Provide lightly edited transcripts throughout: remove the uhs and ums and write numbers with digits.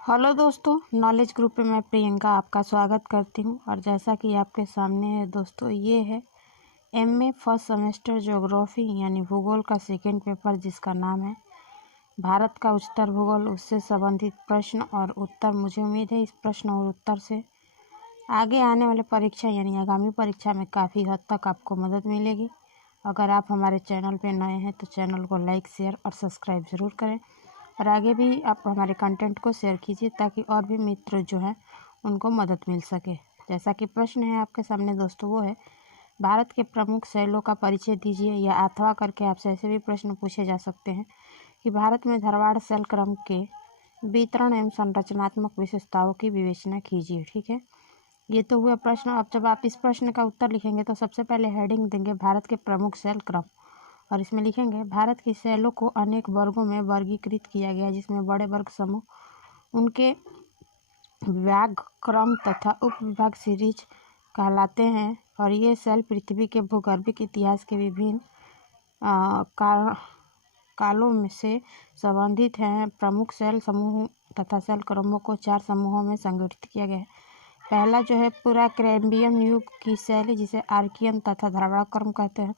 Hello दोस्तों, knowledge group पे मैं प्रियंका आपका स्वागत करती हूँ। और जैसा कि आपके सामने है दोस्तों, ये है एमए फर्स्ट सेमेस्टर ज्योग्राफी यानी भूगोल का सेकंड पेपर, जिसका नाम है भारत का उच्चतर भूगोल। उससे संबंधित प्रश्न और उत्तर। मुझे उम्मीद है इस प्रश्न और उत्तर से आगे आने वाले परीक्षा यानी आगामी परीक्षा में काफ़ी हद तक आपको मदद मिलेगी। अगर आप हमारे चैनल पर नए हैं तो चैनल को लाइक, शेयर और सब्सक्राइब ज़रूर करें और आगे भी आप हमारे कंटेंट को शेयर कीजिए ताकि और भी मित्र जो हैं उनको मदद मिल सके। जैसा कि प्रश्न है आपके सामने दोस्तों, वो है भारत के प्रमुख शैलों का परिचय दीजिए। या अथवा करके आपसे ऐसे भी प्रश्न पूछे जा सकते हैं कि भारत में धारवाड़ शैल क्रम के वितरण एवं संरचनात्मक विशेषताओं की विवेचना कीजिए। ठीक है, ये तो हुआ प्रश्न। अब जब आप इस प्रश्न का उत्तर लिखेंगे तो सबसे पहले हेडिंग देंगे भारत के प्रमुख शैल क्रम, और इसमें लिखेंगे भारत की शैलों को अनेक वर्गों में वर्गीकृत किया गया, जिसमें बड़े वर्ग समूह, उनके विभाग क्रम तथा उप विभाग सीरीज कहलाते हैं। और ये शैल पृथ्वी के भूगर्भिक इतिहास के विभिन्न कालों में से संबंधित हैं। प्रमुख शैल समूह तथा शैल क्रमों को 4 समूहों में संगठित किया गया है। पहला जो है पूरा कैम्ब्रियन युग की शैली, जिसे आर्कियन तथा धारवाड़ क्रम कहते हैं।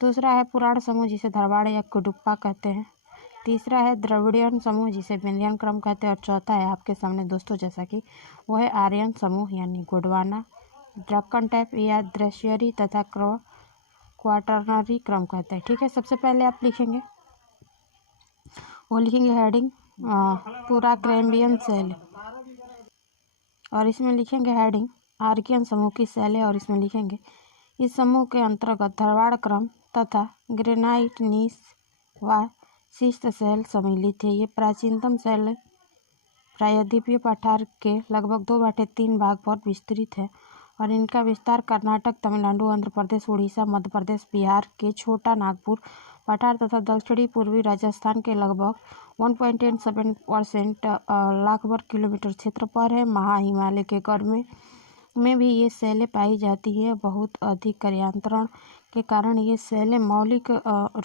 दूसरा है पुराण समूह, जिसे धारवाड़ या कुडुप्पा कहते हैं। तीसरा है द्रविडियन समूह, जिसे विंध्यन क्रम कहते हैं। और चौथा है आपके सामने दोस्तों, जैसा कि वो है आर्यन समूह यानी गोंडवाना, दक्कन टाइप या द्रविड़ीय तथा क्वाटरनरी क्रम कहते हैं। ठीक है, सबसे पहले आप लिखेंगे, वो लिखेंगे हेडिंग पूरा कैम्ब्रियन शैल, और इसमें लिखेंगे हेडिंग आर्कियन समूह की शैली, और इसमें लिखेंगे इस समूह के अंतर्गत धारवाड़ क्रम तथा ग्रेनाइट नीस व शिस्ट शैल सम्मिलित है। ये प्राचीनतम शैल प्रायद्वीपीय पठार के लगभग 2/3 भाग पर विस्तृत है और इनका विस्तार कर्नाटक, तमिलनाडु, आंध्र प्रदेश, उड़ीसा, मध्य प्रदेश, बिहार के छोटा नागपुर पठार तथा दक्षिणी पूर्वी राजस्थान के लगभग 1.87% लाख वर्ग किलोमीटर क्षेत्र पर है। महा हिमालय के गर्म में भी ये शैलें पाई जाती है। बहुत अधिक कार्यांतरण के कारण ये शैलें मौलिक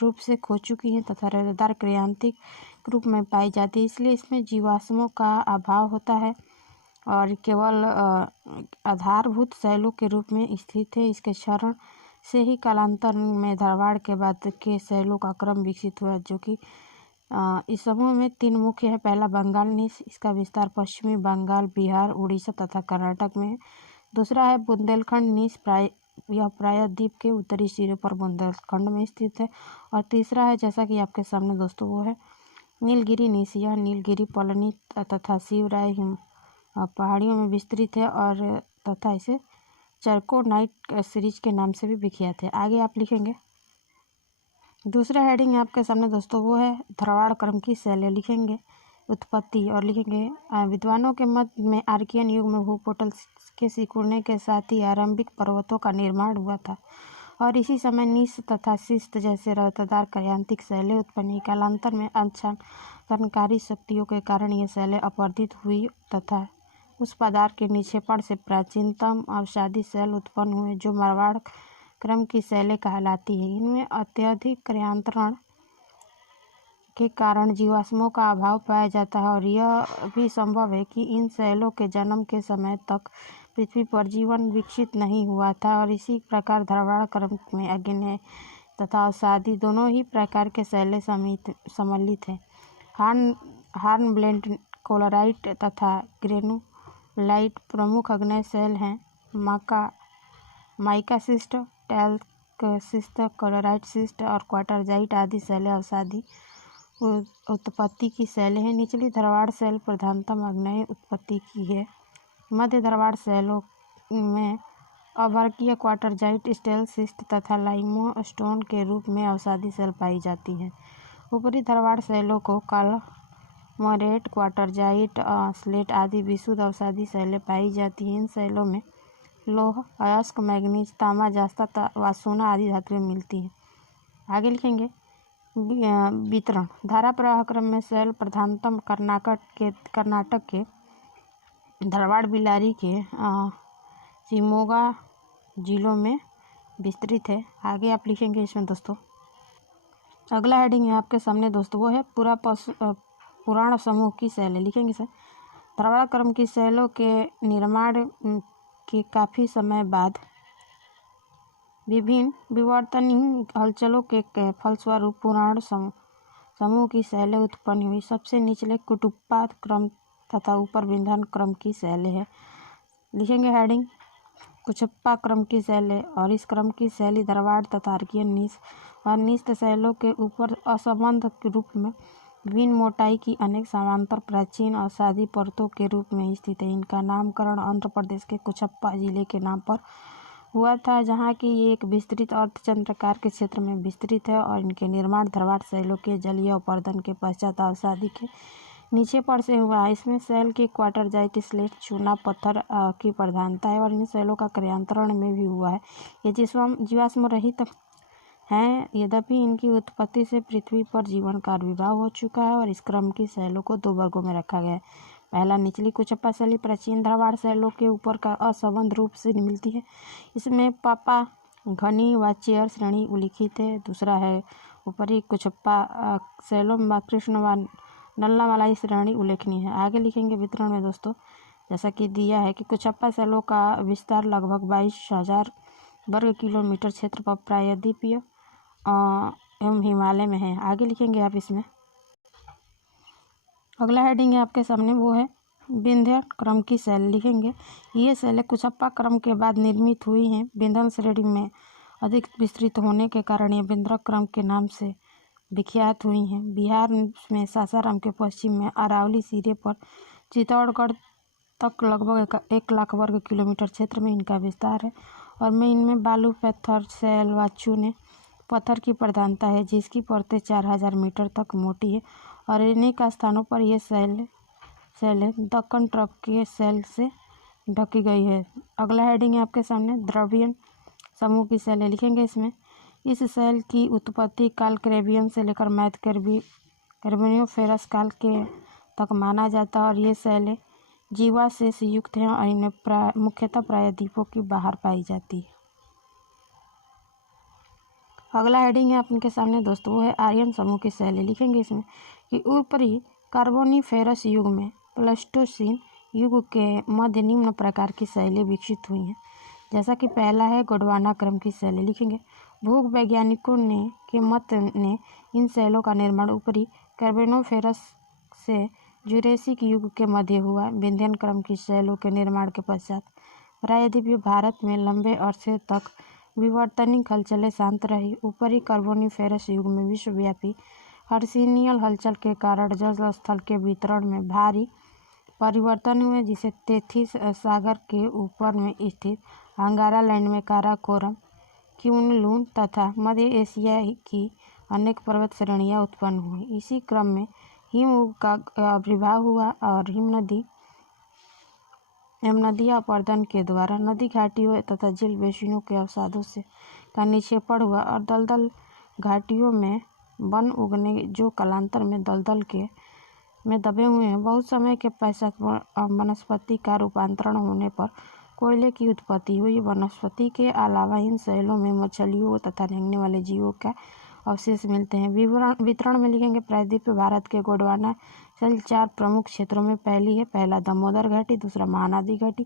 रूप से खो चुकी हैं तथा रेदार क्रियांतिक रूप में पाई जाती है, इसलिए इसमें जीवाश्मों का अभाव होता है और केवल आधारभूत शैलों के रूप में स्थित है। इसके क्षरण से ही कालांतर में धारवाड़ के बाद के शैलों का क्रम विकसित हुआ, जो कि इस समूह में 3 मुख्य है। पहला बंगाल नीस, इसका विस्तार पश्चिमी बंगाल, बिहार, उड़ीसा तथा कर्नाटक में है। दूसरा है बुंदेलखंड नीस, यह प्रायद्वीप के उत्तरी सिरे पर बुंदेलखंड में स्थित है। और तीसरा है, जैसा कि आपके सामने दोस्तों, वो है नीलगिरी नीस, यह नीलगिरी पलानी तथा शिवराय पहाड़ियों में विस्तृत है और तथा इसे चरकोनाइट सीरीज के नाम से भी विख्यात है। आगे आप लिखेंगे, दूसरा हेडिंग है आपके सामने दोस्तों, वो है धारवाड़ क्रम की शैलें। लिखेंगे उत्पत्ति, और लिखेंगे विद्वानों के मत में आर्कियन युग में भूपटल के सिकुड़ने के साथ ही आरंभिक पर्वतों का निर्माण हुआ था और इसी समय नीस तथा शिस्त जैसे रेतदार कार्यांतिक शैलें उत्पन्न हुई। कालांतर में अंशांतरणकारी शक्तियों के कारण ये शैलें अपरदित हुई तथा उस पदार्थ के निक्षेपण से प्राचीनतम अवसादी शैल उत्पन्न हुए, जो मारवाड़ क्रम की शैलें कहलाती है। इनमें अत्यधिक कार्यांतरण के कारण जीवाश्मों का अभाव पाया जाता है और यह भी संभव है कि इन शैलों के जन्म के समय तक पृथ्वी पर जीवन विकसित नहीं हुआ था। और इसी प्रकार धारवाड़ क्रम में अग्नेय तथा अवसादी दोनों ही प्रकार के शैलें सम्मिलित हैं। हार्नब्लेंड कोलराइट तथा ग्रेनुलाइट प्रमुख अग्नेय शैल हैं। माइका शिस्ट, टैल्क शिस्ट, कोलराइट शिस्ट और क्वार्टरजाइट आदि शैलें अवसादी उत्पत्ति की शैलें हैं। निचली धारवाड़ शैल प्रधानतम आग्नेय उत्पत्ति की है। मध्य धारवाड़ शैलों में अवर्गीय क्वार्टरजाइट, स्टेल शिस्ट तथा लाइमस्टोन के रूप में अवसादी शैल पाई जाती हैं। ऊपरी धारवाड़ शैलों को कालमरेट, क्वार्टरजाइट, स्लेट आदि विशुद्ध अवसादी शैलें पाई जाती हैं। इन शैलों में लौह, अयस्क, मैग्नीज, तांबा, जस्ता व सोना आदि धातुएं मिलती हैं। आगे लिखेंगे वितरण। धारा प्रवाह क्रम में शैल प्रधानतम कर्नाटक के धारवाड़, बिलारी के शिमोगा जिलों में विस्तृत है। आगे आप लिखेंगे इसमें दोस्तों, अगला हेडिंग है आपके सामने दोस्तों, वो है पुराण समूह की शैली। लिखेंगे सर, द्रवाड़ क्रम की शैलों के निर्माण के काफ़ी समय बाद विभिन्न विवर्तनीय हलचलों के फलस्वरूप पुराण समूह की शैलें उत्पन्न हुई। सबसे निचले कुटुप्पा क्रम तथा ऊपर विंध्य क्रम की शैलें है। लिखेंगे हेडिंग कुचप्पा क्रम की शैलें, और इस क्रम की शैली द्रवाड़ तथा आर्कियन व निस्त शैलों के ऊपर असंबद्ध के रूप में विभिन्न मोटाई की अनेक समांतर प्राचीन अवसादी परतों के रूप में स्थित है। इनका नामकरण आंध्र प्रदेश के कुचप्पा जिले के नाम पर हुआ था, जहाँ की ये एक विस्तृत अर्धचंद्राकार के क्षेत्र में विस्तृत है, और इनके निर्माण द्रवाड़ शैलों के जलीय अपर्दन के पश्चात अवसादी के नीचे पर से हुआ है। इसमें शैल की क्वार्टरजाइट, स्लेट, चूना पत्थर की प्रधानता है, और इन शैलों का क्रियांतरण में भी हुआ है। ये जीवाश्म रहित हैं, यद्यपि इनकी उत्पत्ति से पृथ्वी पर जीवन का आविर्भाव हो चुका है। और इस क्रम की शैलों को 2 वर्गों में रखा गया है। पहला, निचली कुचप्पा शैली प्राचीन द्रवाड़ शैलों के ऊपर का असंबद्ध रूप से मिलती है। इसमें पापा, घनी व चेयर श्रेणी उल्लिखित है। दूसरा है ऊपरी कुचप्पा शैलों में कृष्ण व नल्लामलाई श्रेणी उल्लेखनीय है। आगे लिखेंगे वितरण में दोस्तों, जैसा कि दिया है कि कुचप्पा शैलों का विस्तार लगभग 22,000 वर्ग किलोमीटर क्षेत्र पर प्रायद्वीपीय एवं हिमालय में है। आगे लिखेंगे आप इसमें। अगला हेडिंग है आपके सामने, वो है विंध्य क्रम की शैली। लिखेंगे ये शैलें कुचप्पा क्रम के बाद निर्मित हुई हैं। विंध्य श्रेणी में अधिक विस्तृत होने के कारण ये विंध्य क्रम के नाम से विख्यात हुई हैं। बिहार में सासाराम के पश्चिम में अरावली सिरे पर चित्तौड़गढ़ तक लगभग 1 लाख वर्ग किलोमीटर क्षेत्र में इनका विस्तार है, और में इनमें बालू, पत्थर, शैल व चूने पत्थर की प्रधानता है, जिसकी परतें 4000 मीटर तक मोटी है, और अनेक स्थानों पर ये शैलें दक्कन ट्रप के शैल से ढकी गई है। अगला हेडिंग है आपके सामने, द्रविड़ समूह की शैलें। लिखेंगे इसमें इस शैल की उत्पत्ति काल कैम्ब्रियन से लेकर मैथ कार्बोनिफेरस काल के तक माना जाता है, और ये शैलें जीवाश्म से युक्त हैं, और इनमें मुख्यतः प्रायद्वीपों की बाहर पाई जाती है। अगला हेडिंग है आपके सामने दोस्तों, वो है आर्यन समूह की शैली। लिखेंगे इसमें कि ऊपरी कार्बोनिफेरस युग में प्लेस्टोसीन युग के मध्य निम्न प्रकार की शैलें विकसित हुई हैं। जैसा कि पहला है गोंडवाना क्रम की शैली। लिखेंगे भूख वैज्ञानिकों के मत ने इन शैलों का निर्माण ऊपरी कार्बोनिफेरस से जुरेसिक युग के मध्य हुआ। विंध्य क्रम की शैलों के निर्माण के पश्चात प्रायद्वीपीय भारत में लंबे अरसे तक विवर्तनिक हलचलें शांत रही। ऊपरी कार्बोनिफेरस युग में विश्वव्यापी हर्षिनियल हलचल के कारण जल स्थल के वितरण में भारी परिवर्तन हुए, जिसे तेथिस सागर के ऊपर में स्थित अंगारा लैंड में काराकोरम, क्युनलुन तथा मध्य एशिया की अनेक पर्वत श्रेणियाँ उत्पन्न हुई। इसी क्रम में हिमयुग का आविर्भाव हुआ, और नदियाँ अपर्दन के द्वारा नदी घाटियों तथा झील बेसिनों के अवसादों से का निक्षेपण हुआ, और दलदल घाटियों में वन उगने जो कालांतर में दलदल के में दबे हुए हैं। बहुत समय के पश्चात वनस्पति का रूपांतरण होने पर कोयले की उत्पत्ति हुई। वनस्पति के अलावा इन शैलों में मछलियों तथा रेंगने वाले जीवों का अवशेष मिलते हैं। वितरण में लिखेंगे प्रायद्वीपीय भारत के गोंडवाना शैल 4 प्रमुख क्षेत्रों में पहली है, पहला दामोदर घाटी, दूसरा महानदी घाटी,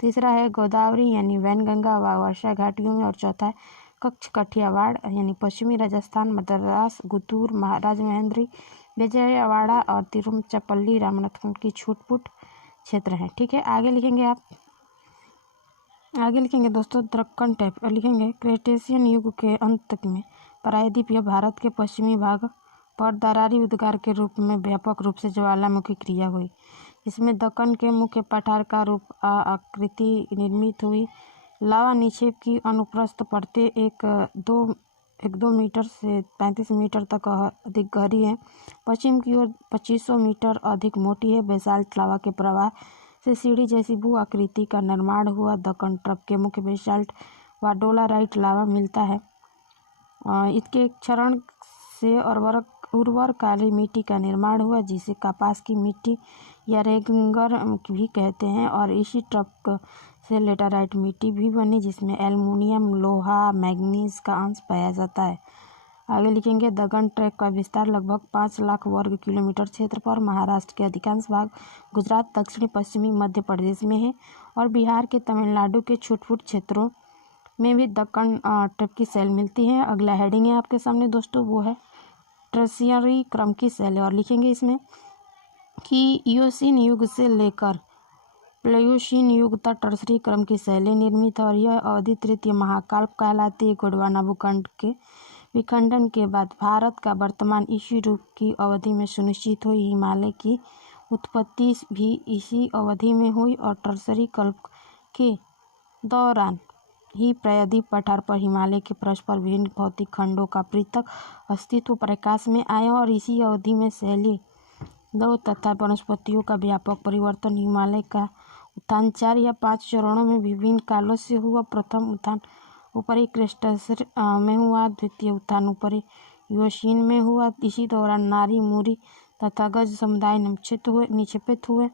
तीसरा है गोदावरी यानी वैनगंगा व वर्षा घाटियों में, और चौथा है कच्छ कठियावाड़ यानी पश्चिमी राजस्थान, मद्रास, गुंटूर, राजमहेंद्री, विजयवाड़ा और तिरुचिरापल्ली, रामनाथपुरम की छूट-फूट क्षेत्र हैं। ठीक है, आगे लिखेंगे दोस्तों दक्कन टैप। लिखेंगे क्रेटेशियन युग के अंत में प्रायद्वीपीय भारत के पश्चिमी भाग पर दरारी उद्गार के रूप में व्यापक रूप से ज्वालामुखी क्रिया हुई। इसमें दक्कन के मुख्य पठार का रूप आकृति निर्मित हुई। लावा निक्षेप की अनुप्रस्थ परतें एक दो मीटर से 35 मीटर तक अधिक गहरी है। पश्चिम की ओर 2500 मीटर अधिक मोटी है। बेसाल्ट लावा के प्रवाह से सीढ़ी जैसी भू आकृति का निर्माण हुआ। दक्कन ट्रप के मुख्य बेसाल्ट व डोलाराइट लावा मिलता है। इसके क्षरण से उर्वर काली मिट्टी का निर्माण हुआ, जिसे कपास की मिट्टी या रेंगर भी कहते हैं, और इसी ट्रप से लेटराइट मिट्टी भी बनी, जिसमें एल्युमिनियम, लोहा, मैंगनीज का अंश पाया जाता है। आगे लिखेंगे दगन ट्रैक का विस्तार लगभग 5 लाख वर्ग किलोमीटर क्षेत्र पर महाराष्ट्र के अधिकांश भाग, गुजरात, दक्षिणी पश्चिमी मध्य प्रदेश में है और बिहार के तमिलनाडु के छूट-फूट क्षेत्रों में भी दक्कन ट्रैप की शैल मिलती है। अगला हेडिंग है आपके सामने दोस्तों, वो है टर्शियरी क्रम की शैलें और लिखेंगे इसमें कि इयोसीन युग से लेकर प्लेयोसीन युग तक टर्शियरी क्रम की शैलें निर्मित और यह अवधि तृतीय महाकाल कहलाती है। गोंडवाना भूखंड के विखंडन के बाद भारत का वर्तमान इसी रूप की अवधि में सुनिश्चित हुई। हिमालय की उत्पत्ति भी इसी अवधि में हुई और टर्शियरी कल्प के दौरान ही प्रायद्वीप पठार पर हिमालय के परस्पर विभिन्न भौतिक खंडों का पृथक अस्तित्व प्रकाश में आया और इसी अवधि में शैली, द्रव तथा वनस्पतियों का व्यापक परिवर्तन। हिमालय का उत्थान 4 या 5 चरणों में विभिन्न कालों से हुआ। प्रथम उत्थान ऊपरी क्रेस्टेशियस में हुआ, द्वितीय उत्थान ऊपरी इयोसीन में हुआ। इसी दौरान नारी, मूरी तथा गज समुदाय निक्षेपित हुए।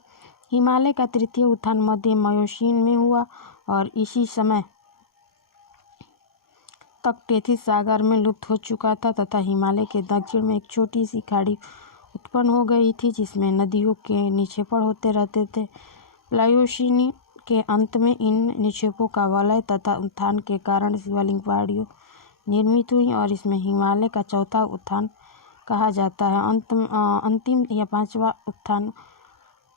हिमालय का तृतीय उत्थान मध्य मायोसीन में हुआ और इसी समय तक टेथिस सागर में लुप्त हो चुका था तथा हिमालय के दक्षिण में एक छोटी सी खाड़ी उत्पन्न हो गई थी जिसमें नदियों के निक्षेपण होते रहते थे। प्लायोसीन के अंत में इन निक्षेपों का वलय तथा उत्थान के कारण शिवालिक पहाड़ियों निर्मित हुई और इसमें हिमालय का चौथा उत्थान कहा जाता है। अंतिम या 5वां उत्थान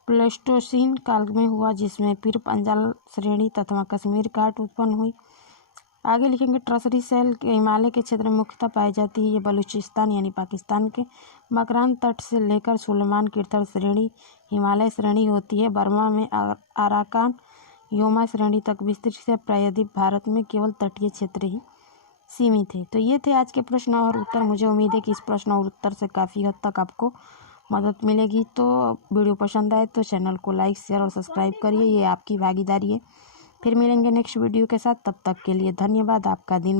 प्लेस्टोसीन काल में हुआ जिसमें फिर पंजाल श्रेणी तथा कश्मीर घाट उत्पन्न हुई। आगे लिखेंगे टर्शियरी शैल के हिमालय के क्षेत्र में मुख्यतः पाई जाती है। ये बलूचिस्तान यानी पाकिस्तान के मकरान तट से लेकर सुलेमान कीर्तन श्रेणी हिमालय श्रेणी होती है। बर्मा में अराकान योमा श्रेणी तक विस्तृत है। प्रायद्वीप भारत में केवल तटीय क्षेत्र ही सीमित है। तो ये थे आज के प्रश्न और उत्तर। मुझे उम्मीद है कि इस प्रश्न और उत्तर से काफ़ी हद तक आपको मदद मिलेगी। तो वीडियो पसंद आए तो चैनल को लाइक, शेयर और सब्सक्राइब करिए, ये आपकी भागीदारी है। फिर मिलेंगे नेक्स्ट वीडियो के साथ, तब तक के लिए धन्यवाद। आपका दिन